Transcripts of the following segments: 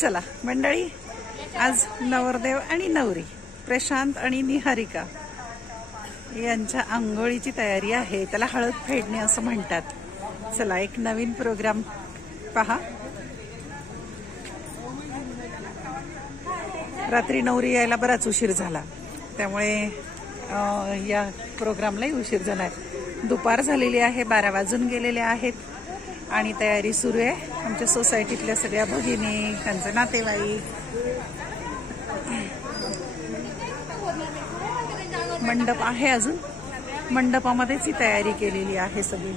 चला मंडळी, आज नवरदेव आणि नवरी प्रशांत आणि निहारिका यांच्या आंघोळीची तयारी आहे. त्याला हळद फेडणे असं म्हणतात. चला एक नवीन प्रोग्राम पहा. रात्री नवरी यायला बराच उशीर झाला, त्यामुळे या प्रोग्रामलाही उशीर झालाय. दुपार झालेली आहे, 12 वाजून गेलेले आहेत आणि तयारी सुरू आहे. आमच्या सोसायटीतल्या सगळ्या भगिनी, त्यांचे नातेवाईक, मंडप आहे, अजून मंडपामध्येच ही तयारी केलेली आहे सगळी.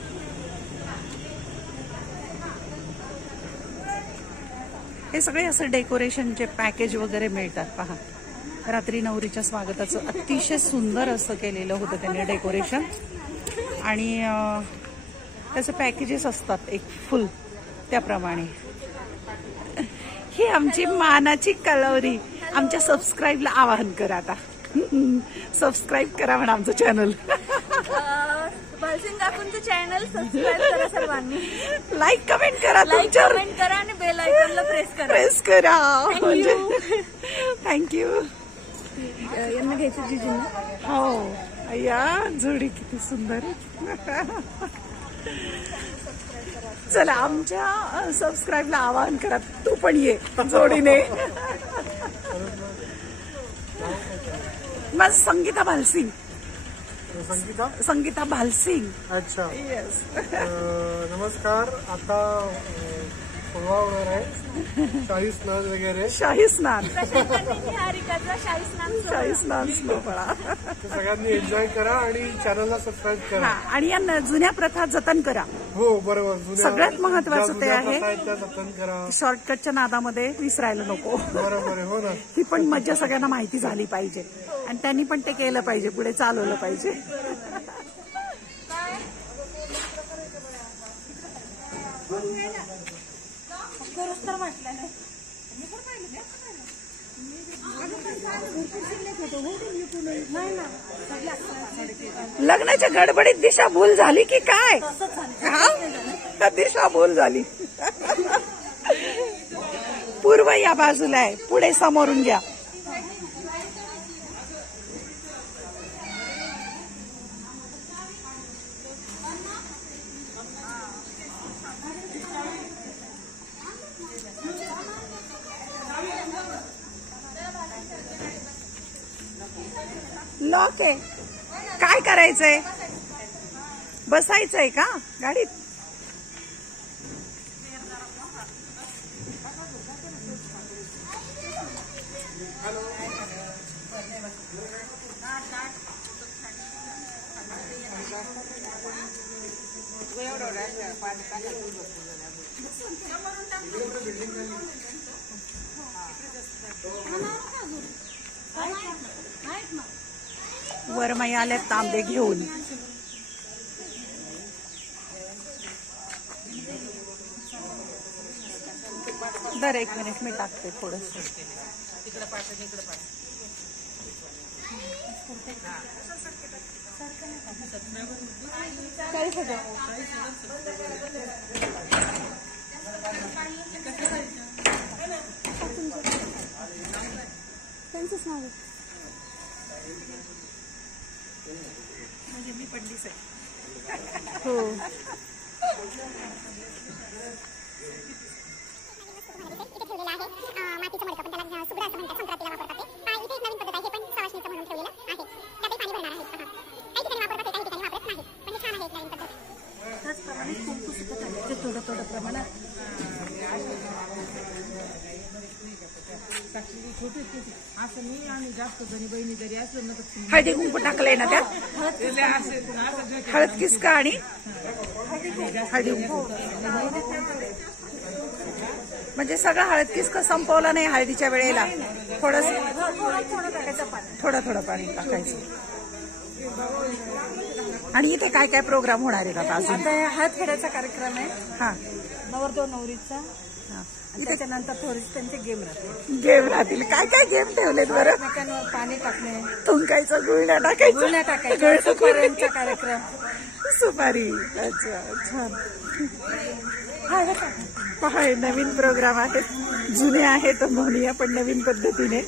हे सगळे असं डेकोरेशनचे पॅकेज वगैरे मिळतात. पहा, रात्री नवरीच्या स्वागताचं अतिशय सुंदर असं केलेलं होतं त्यांनी डेकोरेशन, आणि त्याचे पॅकेजेस असतात एक फुल त्याप्रमाणे. ही आमची मानाची कलवरी. आमच्या सबस्क्राईबला आवाहन करा, आता सबस्क्राईब करा म्हणा आमचं चॅनल. चॅनल सबस्क्राईब करा सर्वांनी. लाईक कमेंट करा, कमेंट करा आणि बेल आयकॉनला प्रेस करा. म्हणजे थँक्यू. यांना घ्यायचं जिजूंना. हो, या जोडी किती सुंदर आहे. चला आमच्या सबस्क्राईबला आवाहन करा, तू पण ये जोडीने. माझं संगीता भालसिंग. संगीता भालसिंग. अच्छा, येस. नमस्कार. आता पोहा होणार आहे, शाही स्नान वगैरे. शाही स्नान, शाही स्नान सोहळा. सगळ्यांनी एन्जॉय करा आणि चॅनलला सबस्क्राईब करा. आणि या जुन्या प्रथा जतन करा. हो बरोबर, सगळ्यात महत्वाचं ते आहे, त्या जतन करा. शॉर्टकटच्या नादामध्ये विसरायला नको. बरोबर आहे. हो ना, ही पण मज्जा सगळ्यांना माहिती झाली पाहिजे आणि त्यांनी पण ते केलं पाहिजे, पुढे चालवलं पाहिजे. लग्नाच्या गडबडीत दिशाभूल झाली की काय? दिशाभूल झाली. पूर्व या बाजूला आहे, पुढे समोरून घ्या. लॉक आहे. काय करायचंय? बसायचंय का गाडीत? वरमाई आल्या तांबे घेऊन. दर एक मिनिट मी टाकते थोडस. म्हणजे मी पण दिसेल. हो, थोडं प्रमाणात. हळदी कुंकू टाकलंय ना त्यात? हळद किसका आणि हळदी कुंकू, म्हणजे सगळं हळद किसका संपवलं नाही हळदीच्या वेळेला. थोडं पाणी टाकायचं. आणि इथे काय काय प्रोग्राम होणार आहेत आता? अजून हळद खेळायचा कार्यक्रम आहे. हा, नवरदेव नवरीचा. त्याच्यानंतर थोडी त्यांचे गेम राहतील. काय काय गेम ठेवलेत बरं? एकमेकांवर पाणी टाकणे, तुंकायचं, गुळण्या टाकायचं, सुपाऱ्यांचा कार्यक्रम. सुपारी. अच्छा, छान. पहा हे नवीन प्रोग्राम आहेत, जुने आहेत म्हणूया पण नवीन पद्धतीने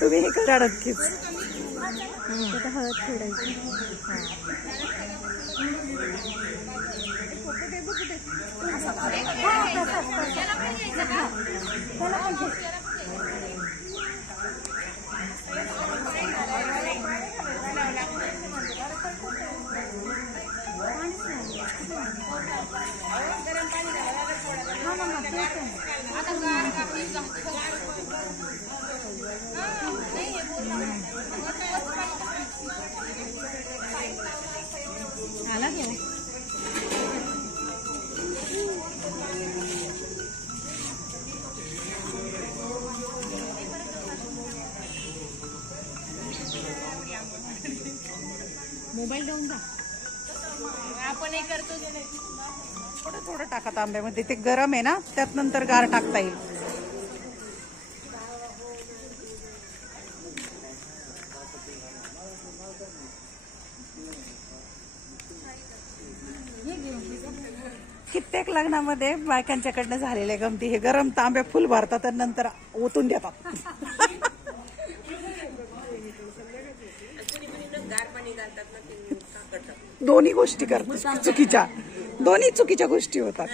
तुम्ही हे करा नक्कीच. हळद खेळायची. मोबाईल देऊन जा. आपण करतो थोडं थोडं टाका तांब्यामध्ये, ते गरम आहे ना, त्यात नंतर गार टाकता येईल. कित्येक लग्नामध्ये बायकांच्याकडनं झालेल्या गमती हे गरम तांब्या फुल भरतात आणि नंतर ओतून देतात. दोन्ही गोष्टी करतात चुकीच्या, दोन्ही चुकीच्या गोष्टी होतात.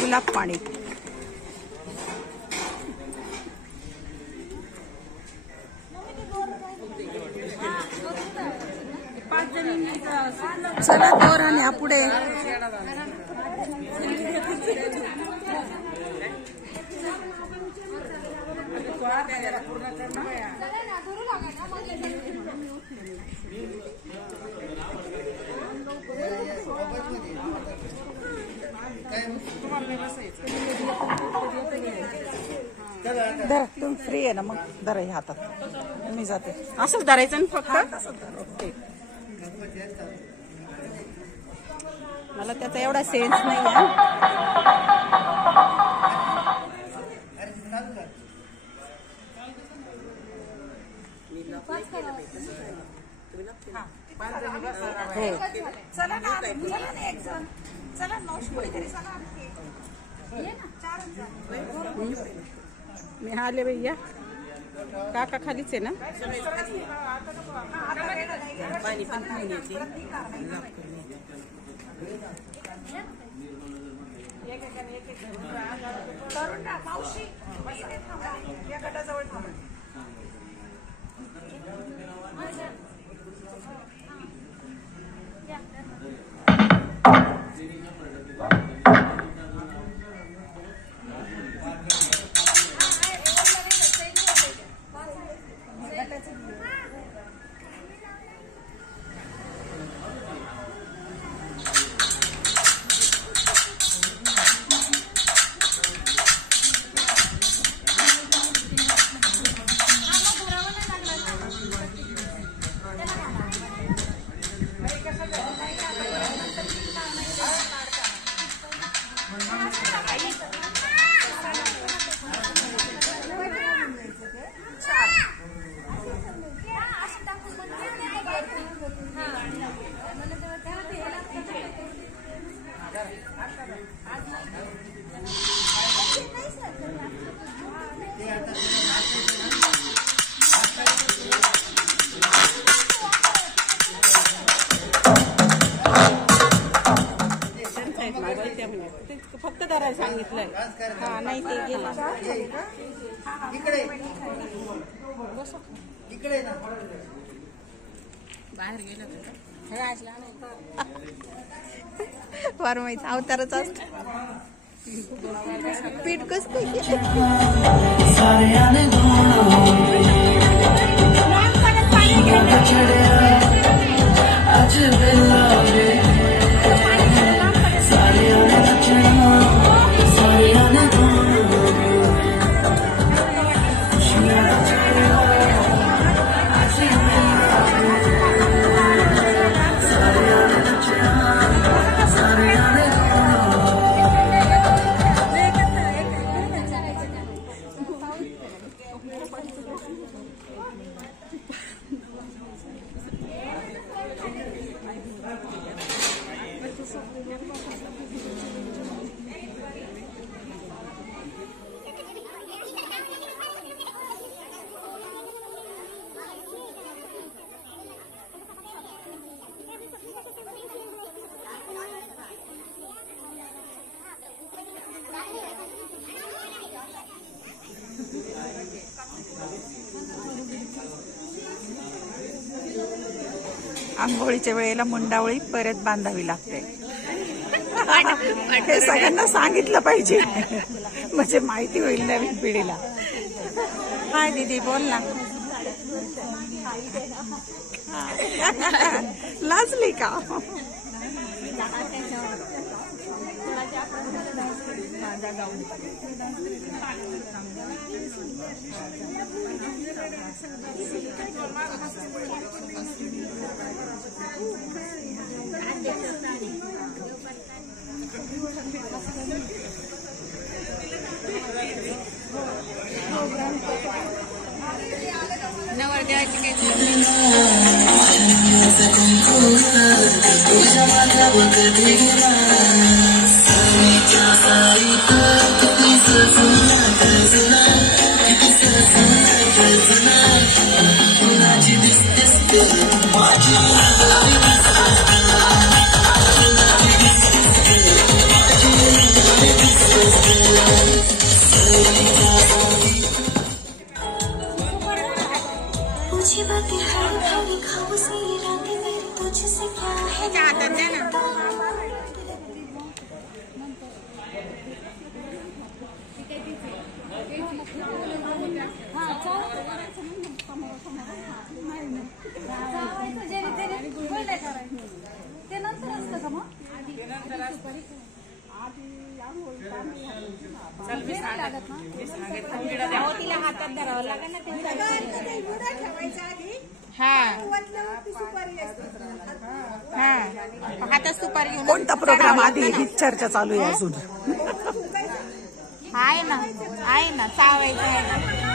गुलाब पाणी चला दोर आणि पुढे धरा, तुम्ही फ्री आहे ना मग धरा हे हातात, मी जाते. असंच धरायचं ना फक्त. ओके, मला त्याचा एवढा सेन्स नाही आहे. चला ना, एक जण चला, मी आले भैया. काका खालीच आहे ना. पाणी पण मावशी या गटाजवळ थांबा. फक्त धरायला सांगितलंय. हा नाही ते गेला इकडे बाहेर गेला फरमाईचा अवतारच असत. पीठ कसं आंघोळीच्या वेळेला मुंडावळी परत बांधावी लागते. हे सगळ्यांना सांगितलं पाहिजे म्हणजे माहिती होईल नवीन पिढीला. हाय दीदी बोल ना. लाजली का? कोणता प्रोग्राम आधी ही चर्चा चालू आहे अजून. आहे ना चावायचं आहे ना.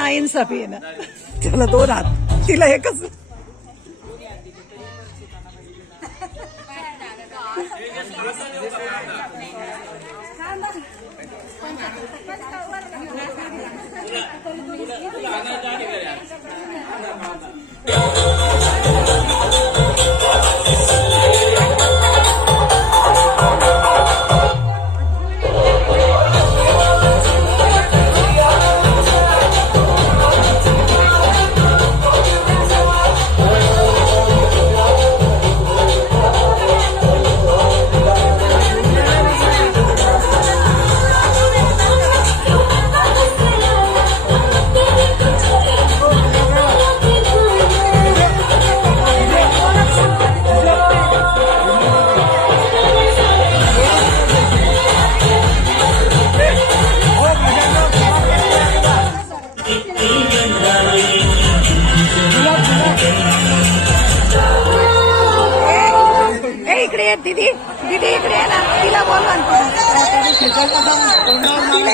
नाइन्साफी आहे ना, त्याला 2 हात, तिला एकच. दीदी दीदी इकडे ना, तिला बोलवा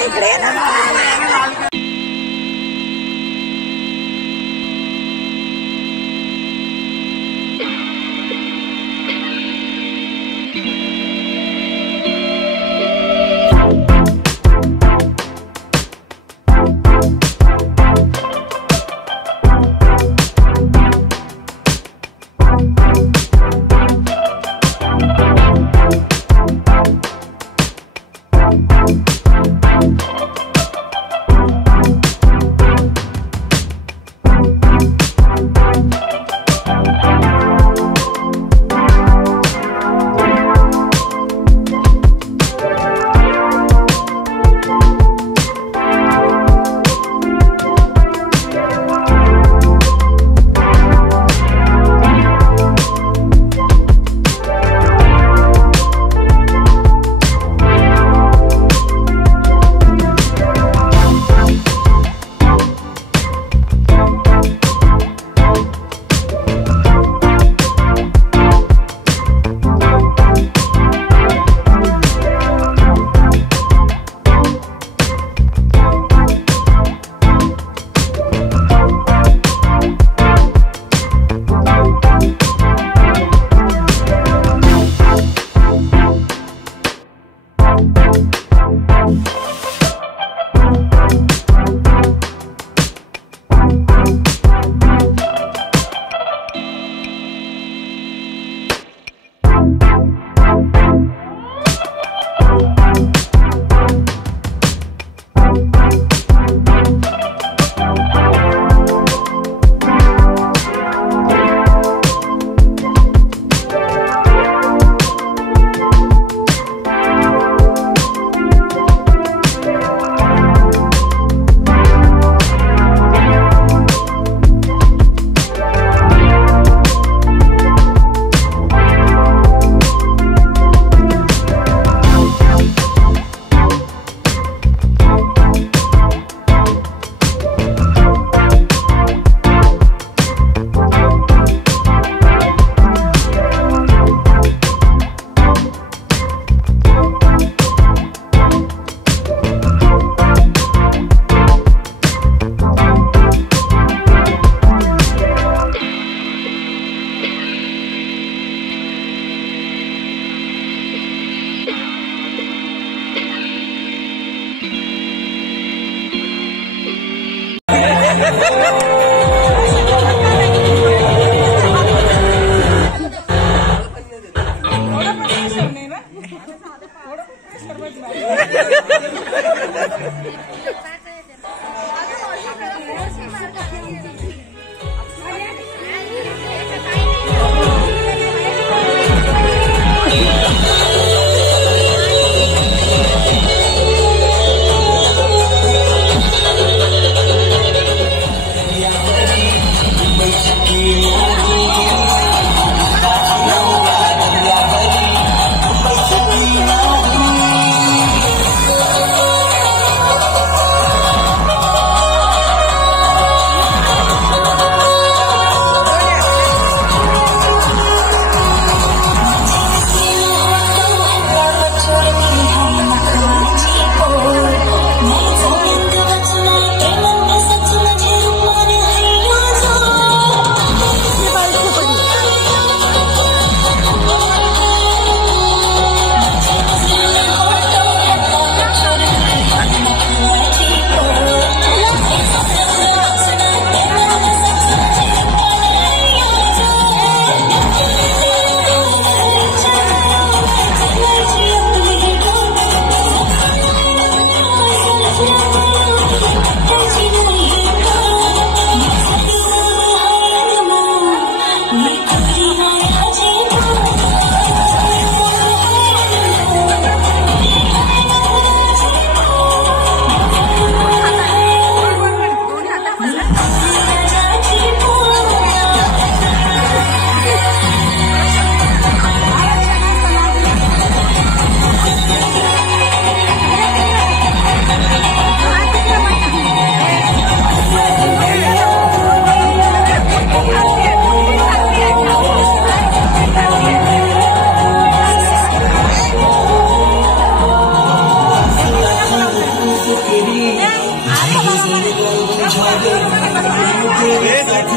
इकडे ना.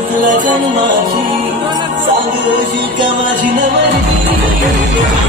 तुला जन्माची सांगोजी का माझी नवरदी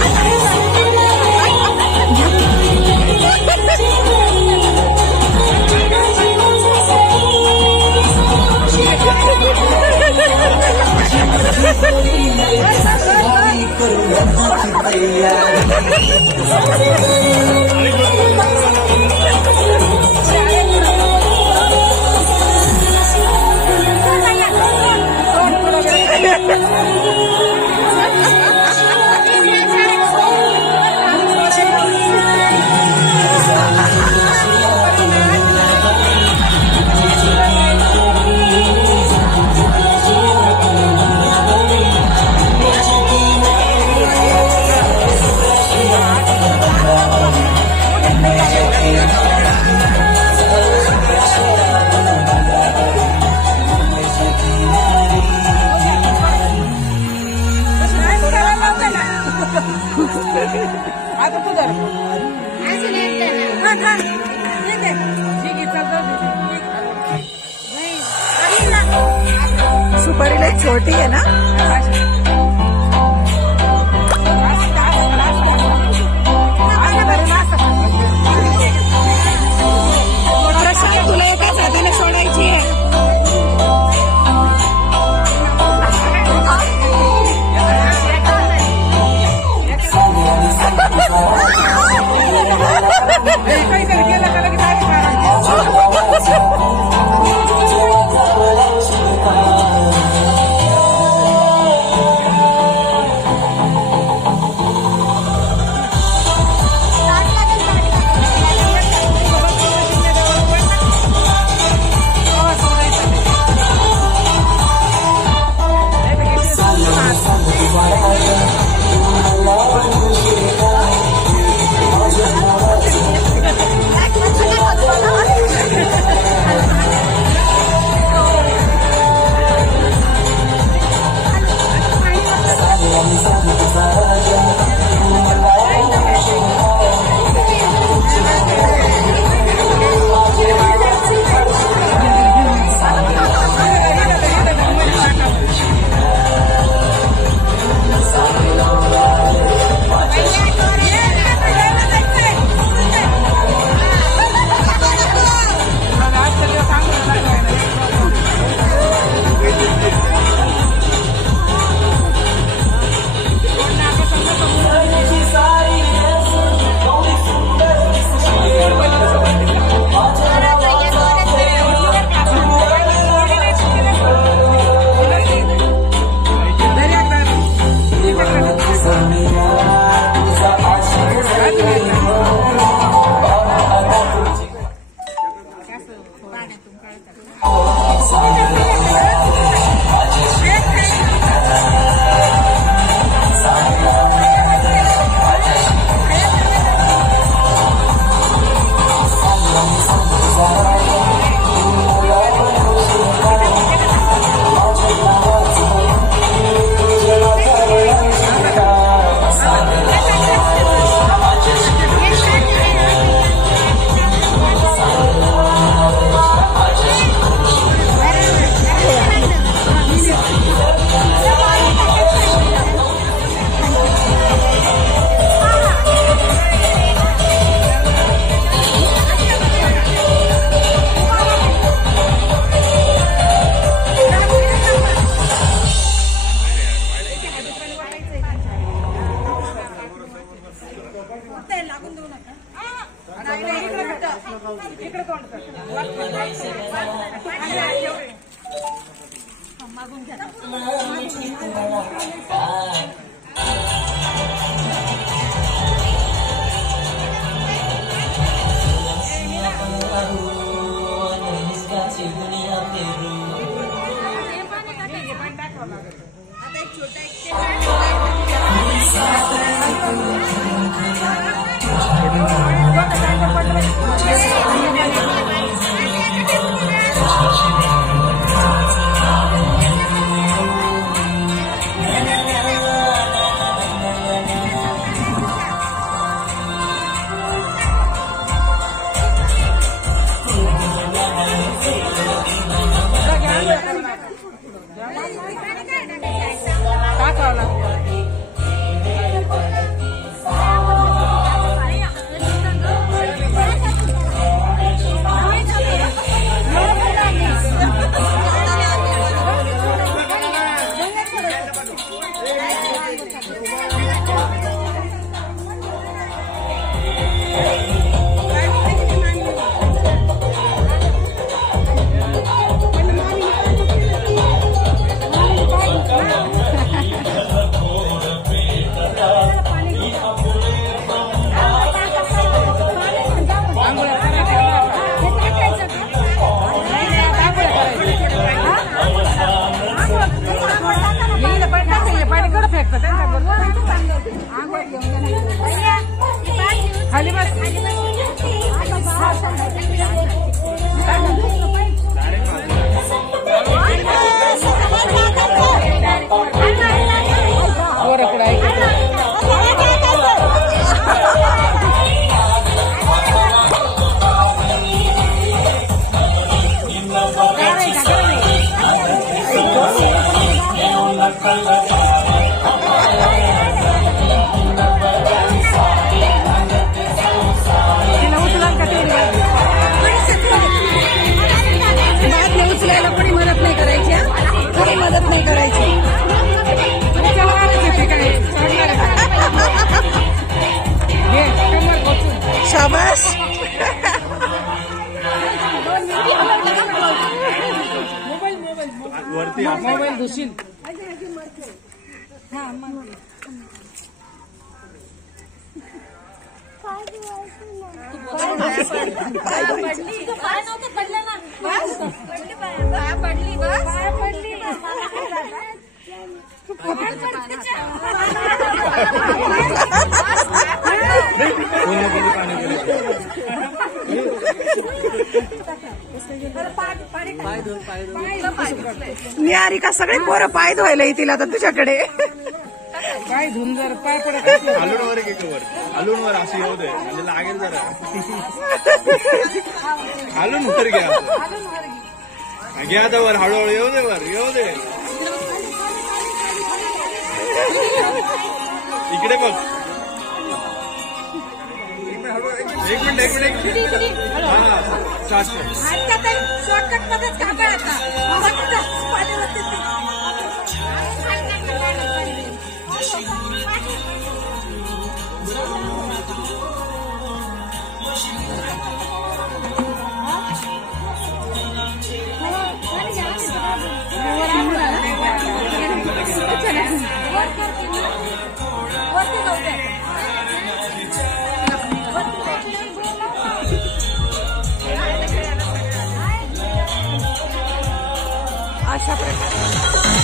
सुपारीला एक छोटी आहे ना. प्रशांत तुला एका साध्याने सोडायची आहे. खाली बस. शाबास. वरती मोबाईल धुशील. निहारिका सगळे पोरं पाय धुवायला येतील आता तुझ्याकडे. पाय धुवून जर पाय पडत हलूनवर एक वर हलूनवर असं येऊ दे म्हणजे लागेल जरा. हलून वर घ्या घ्या आता वर हळूहळू येऊ दे वर येऊ दे. इकडे बघ. एक मिनिट. हा शॉर्टकट मध्येच का आता अशा प्रकारे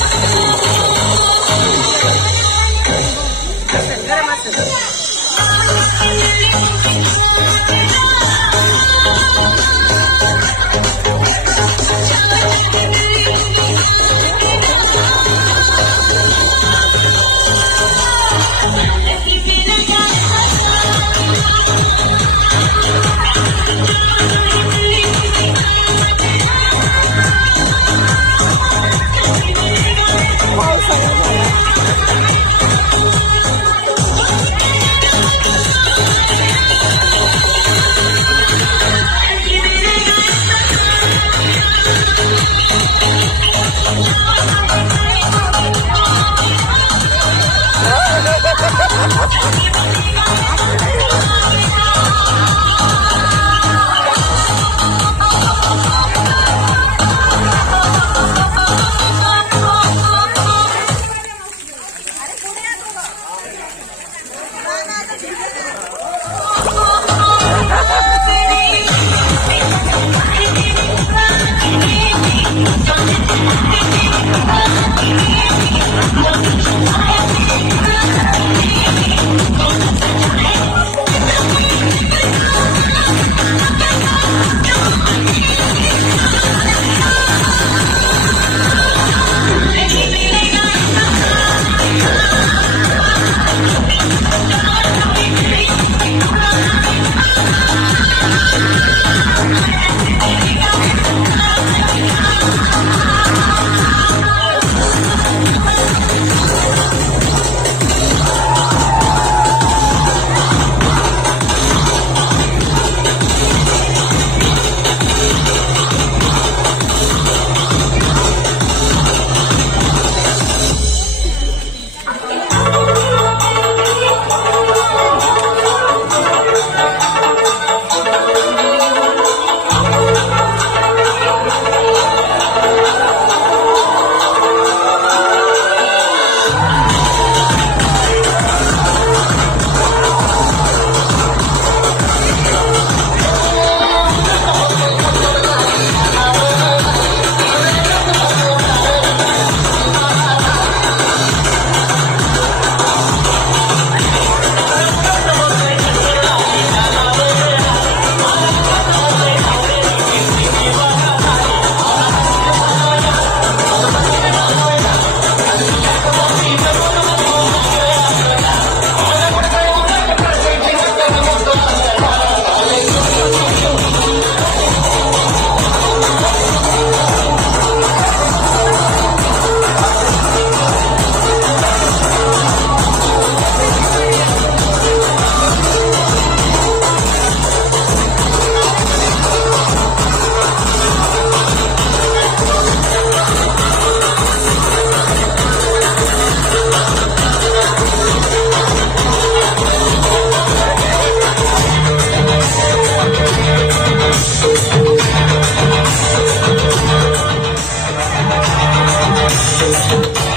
Thank you.